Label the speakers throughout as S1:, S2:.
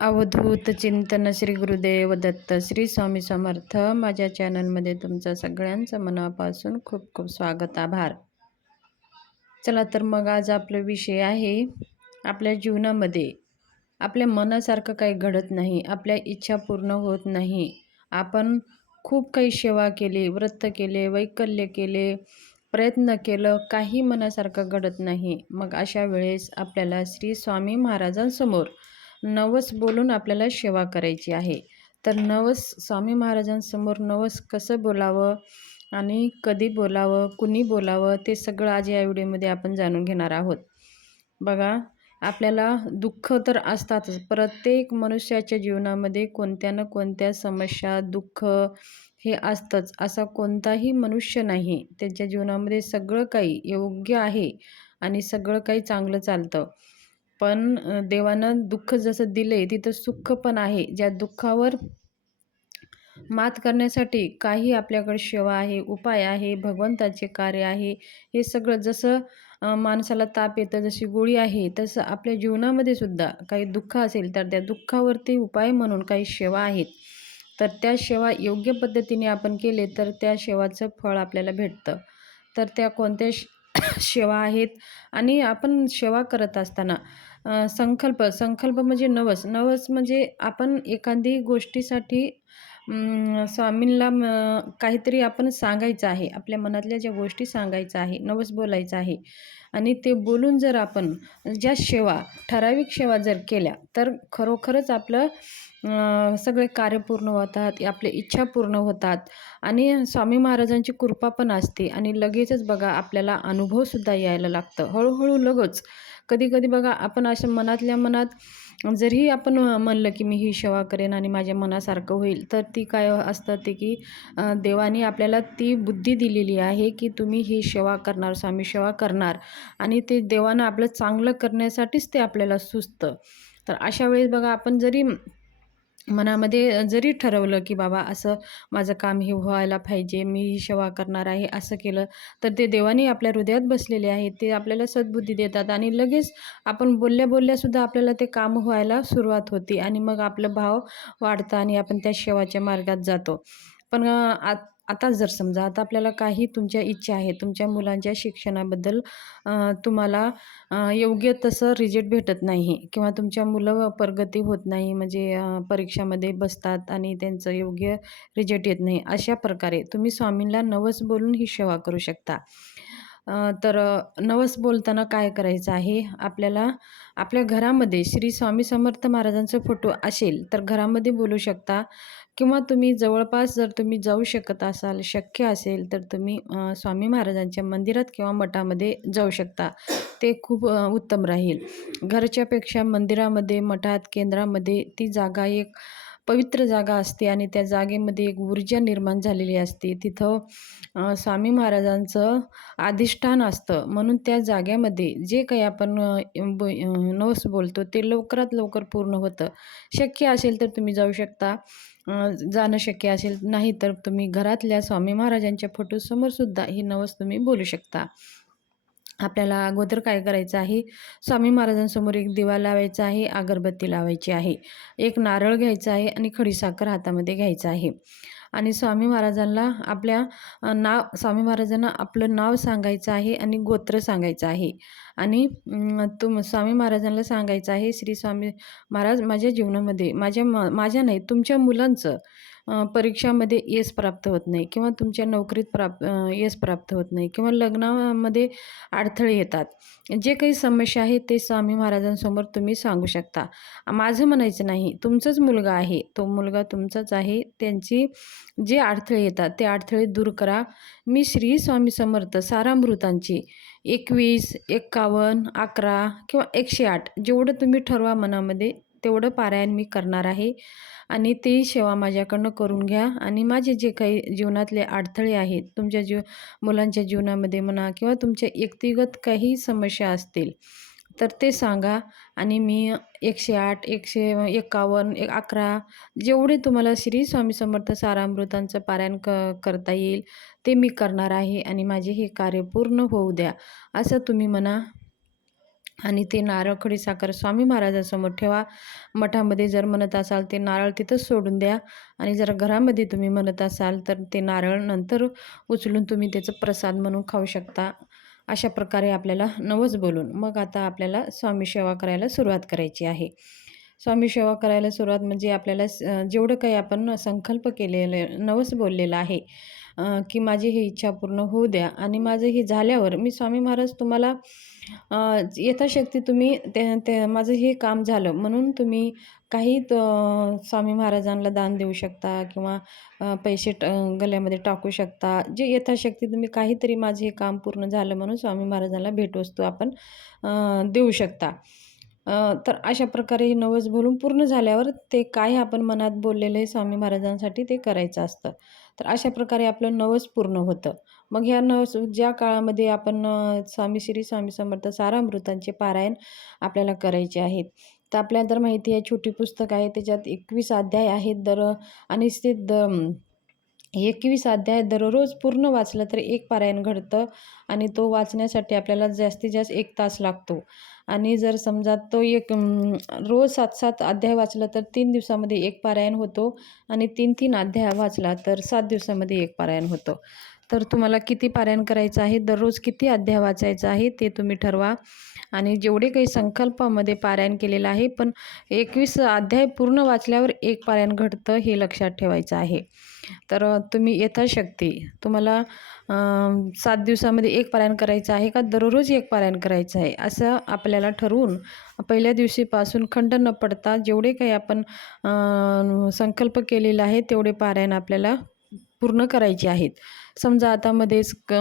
S1: अवधूत चिंतन श्री गुरुदेव दत्त श्री स्वामी समर्थ माझ्या चॅनलमध्ये तुमचं सगळ्यांचं मनापासून खूप खूप स्वागत आभार. चला तर मग आज आपला विषय आहे आपल्या जीवनामध्ये. आपल्या मनासारखं काही घडत नाही आपल्या इच्छा पूर्ण होत नाही. आपण खूप काही सेवा केली व्रत केले वैकल्य केले प्रयत्न केलं काही मनासारखं घडत नाही. मग अशा वेळेस आपल्याला श्री स्वामी महाराजांसमोर नवस बोलून आपल्याला सेवा करायची आहे. तर नवस स्वामी महाराजांसमोर नवस कसं बोलावं आणि कधी बोलावं कुणी बोलावं ते सगळं आज या व्हिडिओमध्ये आपण जाणून घेणार आहोत. बघा आपल्याला दुःख तर असतातच. प्रत्येक मनुष्याच्या जीवनामध्ये कोणत्या ना कोणत्या समस्या दुःख हे असतंच. असा कोणताही मनुष्य नाही. त्याच्या जीवनामध्ये सगळं काही योग्य आहे आणि सगळं काही चांगलं चालतं. पण देवानं दुःख जसं दिलं आहे तिथं सुख पण आहे. ज्या दुःखावर मात करण्यासाठी काही आपल्याकडे सेवा आहे उपाय आहे भगवंताचे कार्य आहे हे सगळं जसं माणसाला ताप येतं जशी गोळी आहे तसं आपल्या जीवनामध्ये सुद्धा काही दुःख असेल तर त्या दुःखावरती उपाय म्हणून काही सेवा आहेत. तर त्या सेवा योग्य पद्धतीने आपण केले तर त्या सेवाचं फळ आपल्याला भेटतं. तर त्या कोणत्या सेवा आहेत? आणि आपण सेवा करत असताना संकल्प संकल्प म्हणजे नवस. नवस म्हणजे आपण एखादी गोष्टीसाठी स्वामींना काहीतरी आपण सांगायचं आहे. आपल्या मनातल्या ज्या गोष्टी सांगायचं आहे नवस बोलायचं आहे आणि ते बोलून जर आपण ज्या सेवा ठराविक सेवा जर केल्या तर खरोखरच आपलं सगळे कार्य पूर्ण होतात आपल्या इच्छा पूर्ण होतात. आणि स्वामी महाराजांची कृपा पण असते. आणि लगेचच बघा आपल्याला अनुभवसुद्धा यायला लागतं. हळूहळू लगेच. कधी कधी बघा आपण अशा मनातल्या मनात जरीही आपण म्हणलं की मी ही सेवा करेन आणि माझ्या मनासारखं होईल तर ती काय असतं ते की देवाने आपल्याला ती बुद्धी दिलेली आहे की तुम्ही ही सेवा करणार स्वामी सेवा करणार. आणि ते देवानं आपलं चांगलं करण्यासाठीच ते आपल्याला सुचतं. तर अशा वेळेस बघा आपण जरी मनामध्ये जरी ठरवलं की बाबा असं माझं काम हे व्हायला पाहिजे मी ही सेवा करणार आहे असं केलं तर ते देवाने आपल्या हृदयात बसलेले आहेत. ते आपल्याला सद्बुद्धी देतात आणि लगेच आपण बोलल्या बोलल्यासुद्धा आपल्याला ते काम व्हायला सुरुवात होती आणि मग आपलं भाव वाढतं आणि आपण त्या सेवाच्या मार्गात जातो. पण आत आता जर समजा आता आपल्याला काही तुमच्या इच्छा आहे तुमच्या मुलांच्या शिक्षणाबद्दल तुम्हाला योग्य तसं रिजेक्ट भेटत नाही किंवा तुमच्या मुलं प्रगती होत नाही म्हणजे परीक्षामध्ये बसतात आणि त्यांचं योग्य रिजेक्ट येत नाही अशा प्रकारे तुम्ही स्वामींना नवस बोलून ही सेवा करू शकता. तर नवस बोलताना काय करायचं आहे? आपल्याला आपल्या घरामध्ये श्री स्वामी समर्थ महाराजांचा फोटो असेल तर घरामध्ये बोलू शकता. किंवा तुम्ही जवळपास जर तुम्ही जाऊ शकत असाल शक्य असेल तर तुम्ही स्वामी महाराजांच्या मंदिरात किंवा मठामध्ये जाऊ शकता. ते खूप उत्तम राहील. घरच्यापेक्षा मंदिरामध्ये मठात केंद्रामध्ये ती जागा एक पवित्र जागा असते आणि त्या जागेमध्ये एक ऊर्जा निर्माण झालेली असते. तिथं स्वामी महाराजांचं अधिष्ठान असतं. म्हणून त्या जाग्यामध्ये जे काही आपण नवस बोलतो ते लवकरात लवकर पूर्ण होतं. शक्य असेल तर तुम्ही जाऊ शकता. जाणं शक्य असेल नाही तर तुम्ही घरातल्या स्वामी महाराजांच्या फोटोसमोरसुद्धा ही नवस तुम्ही बोलू शकता. आपल्याला अगोदर काय करायचं आहे? स्वामी महाराजांसमोर एक दिवा लावायचा आहे अगरबत्ती लावायची आहे एक नारळ घ्यायचा आहे आणि खडीसाखर हातामध्ये घ्यायचं आहे. आणि स्वामी महाराजांना आपल्या नाव स्वामी महाराजांना आपलं नाव सांगायचं आहे आणि गोत्र सांगायचं आहे. आणि तुम स्वामी महाराजांना सांगायचं आहे श्री स्वामी महाराज माझ्या जीवनामध्ये माझ्या माझ्या नाही तुमच्या मुलांचं परीक्षामध्ये यश प्राप्त होत नाही किंवा तुमच्या नोकरीत प्राप यश प्राप्त होत नाही किंवा लग्नामध्ये अडथळे येतात. जे काही समस्या आहेत ते स्वामी महाराजांसमोर तुम्ही सांगू शकता. माझं म्हणायचं नाही तुमचाच मुलगा आहे तो मुलगा तुमचाच आहे त्यांची जे अडथळे येतात ते अडथळे दूर करा. मी श्री स्वामी समर्थ सारामृतांची एकवीस एक्कावन्न अकरा किंवा एकशे आठ जेवढं तुम्ही ठरवा मनामध्ये तेवढं पारायण मी करणार आहे. आणि ती सेवा माझ्याकडनं करून घ्या. आणि माझे जे काही जीवनातले अडथळे आहेत तुमच्या जीव मुलांच्या जीवनामध्ये म्हणा किंवा तुमच्या व्यक्तिगत काही समस्या असतील तर ते सांगा. आणि मी एकशे आठ एकशे एकावन्न एक अकरा जेवढे तुम्हाला श्री स्वामी समर्थ सारामृतांचं पारायण क करता येईल ते मी करणार आहे. आणि माझे हे कार्य पूर्ण होऊ द्या असं तुम्ही म्हणा. आणि ते नारळ खडी साखर स्वामी महाराजासमोर ठेवा. मठामध्ये जर म्हणत असाल ते नारळ तिथंच सोडून द्या. आणि जर घरामध्ये तुम्ही म्हणत असाल तर ते नारळ नंतर उचलून तुम्ही त्याचं प्रसाद म्हणून खाऊ शकता. अशा प्रकारे आपल्याला नवस बोलून मग आता आपल्याला स्वामी सेवा करायला सुरुवात करायची आहे. स्वामी सेवा करायला सुरुवात म्हणजे आपल्याला जेवढं काही आपण संकल्प केलेलं नवस बोललेलं आहे की माझी ही इच्छा पूर्ण होऊ द्या. आणि माझं हे झाल्यावर मी स्वामी महाराज तुम्हाला यथाशक्ती तुम्ही ते ते माझं हे काम झालं. म्हणून तुम्ही काही स्वामी महाराजांना दान देऊ शकता किंवा पैसे ट गल्यामध्ये टाकू शकता. जे यथाशक्ती तुम्ही काहीतरी माझे हे काम पूर्ण झालं म्हणून स्वामी महाराजांना भेटवस्तू आपण देऊ शकता. तर अशा प्रकारे हे नवस बोलून पूर्ण झाल्यावर ते काय आपण मनात बोललेलं आहे स्वामी महाराजांसाठी ते करायचं असतं. तर अशा प्रकारे आपलं नवस पूर्ण होतं. मग ह्या न ज्या काळामध्ये आपण स्वामी श्री स्वामी समर्थ सारामृतांचे पारायण आपल्याला करायचे आहेत. तर आपल्याला तर माहिती आहे छोटी पुस्तक आहे त्याच्यात एकवीस अध्याय आहेत दर आणि ते द एकवीस अध्याय दररोज पूर्ण वाचलं तर एक पारायण घडतं आणि तो वाचण्यासाठी आपल्याला जास्तीत जास्त एक तास लागतो. आणि जर समजा तो एक रोज सात सात अध्याय वाचला तर तीन दिवसामध्ये एक पारायण होतो आणि तीन तीन अध्याय वाचला तर सात दिवसामध्ये एक पारायण होतं. तर तुम्हाला किती पारायण करायचं आहे दररोज किती अध्याय वाचायचं आहे ते तुम्ही ठरवा. आणि जेवढे काही संकल्पामध्ये पारायण केलेलं आहे पण एकवीस अध्याय पूर्ण वाचल्यावर एक पारायण घडतं हे लक्षात ठेवायचं आहे. तर तुम्ही यथाशक्ती तुम्हाला सात दिवसामध्ये एक पारायण करायचं आहे का दररोज एक पारायण करायचं आहे असं आपल्याला ठरवून पहिल्या दिवशीपासून खंड न पडता जेवढे काही आपण संकल्प केलेला आहे तेवढे पारायण आपल्याला पूर्ण करायची आहेत. समजा आता मध्येच क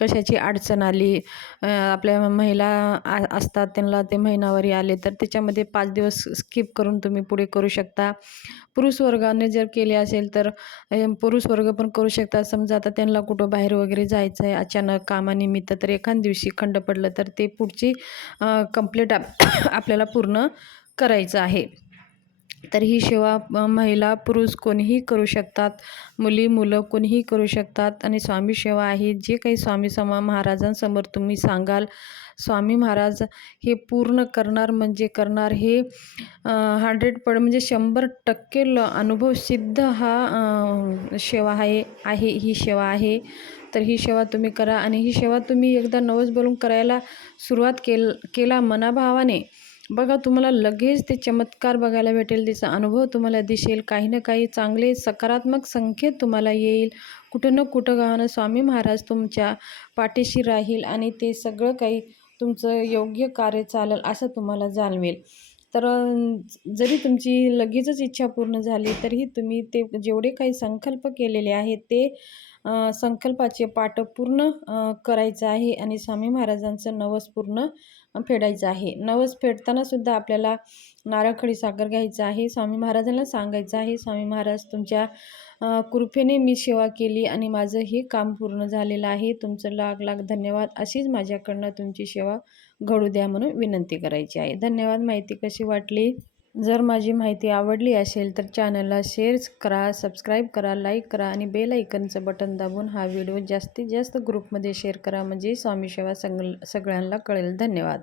S1: कशाची अडचण आली आपल्या महिला आ असतात त्यांना ते महिनावारी आले तर त्याच्यामध्ये पाच दिवस स्किप करून तुम्ही पुढे करू शकता. पुरुष वर्गाने जर केले असेल तर पुरुष वर्ग पण करू शकतात समजा आता त्यांना कुठं बाहेर वगैरे जायचं आहे अचानक कामानिमित्त तर एखाद दिवशी खंड पडलं तर ते पुढची कंप्लीट आपल्याला पूर्ण करायचं आहे. तर ही सेवा महिला पुरुष कोणीही करू शकतात. मुली मुलं कोणीही करू शकतात. आणि स्वामी सेवा आहे. जे काही स्वामी समा महाराजांसमोर तुम्ही सांगाल स्वामी महाराज हे पूर्ण करणार म्हणजे करणार हे हंड्रेड पड म्हणजे शंभर टक्के ल अनुभव सिद्ध हा सेवा आहे आहे ही सेवा आहे. तर ही सेवा तुम्ही करा. आणि ही सेवा तुम्ही एकदा नवस बोलून करायला सुरुवात केल केला मनाभावाने. बघा तुम्हाला लगेच ते चमत्कार बघायला भेटेल त्याचा अनुभव तुम्हाला दिसेल. काही ना काही चांगले सकारात्मक संकेत तुम्हाला येईल. कुठं ना कुठं गाणं स्वामी महाराज तुमच्या पाठीशी राहील आणि ते सगळं काही तुमचं योग्य कार्य चालेल असं तुम्हाला जाणवेल. तर जरी तुमची लगेचच इच्छा पूर्ण झाली तरीही तुम्ही ते जेवढे काही संकल्प केलेले आहेत ते संकल्पाचे पाठ पूर्ण करायचं आहे आणि स्वामी महाराजांचं नवस पूर्ण फेडायचं आहे. नवस फेडताना सुद्धा आपल्याला नारळखडी साखर घ्यायचं आहे स्वामी महाराजांना सांगायचं आहे स्वामी महाराज तुमच्या कृपेने मी सेवा केली आणि माझं हे काम पूर्ण झालेलं आहे. तुमचं लाख लाख धन्यवाद. अशीच माझ्याकडनं तुमची सेवा घडू द्या म्हणून विनंती करायची आहे. धन्यवाद. माहिती कशी वाटली? जर माझी माहिती आवडली असेल तर चॅनलला शेअर करा सबस्क्राईब करा लाईक करा आणि बेल ऐकनचं बटन दाबून हा व्हिडिओ जास्तीत जास्त ग्रुपमध्ये शेअर करा. म्हणजे स्वामी सेवा सग सगळ्यांना कळेल. धन्यवाद.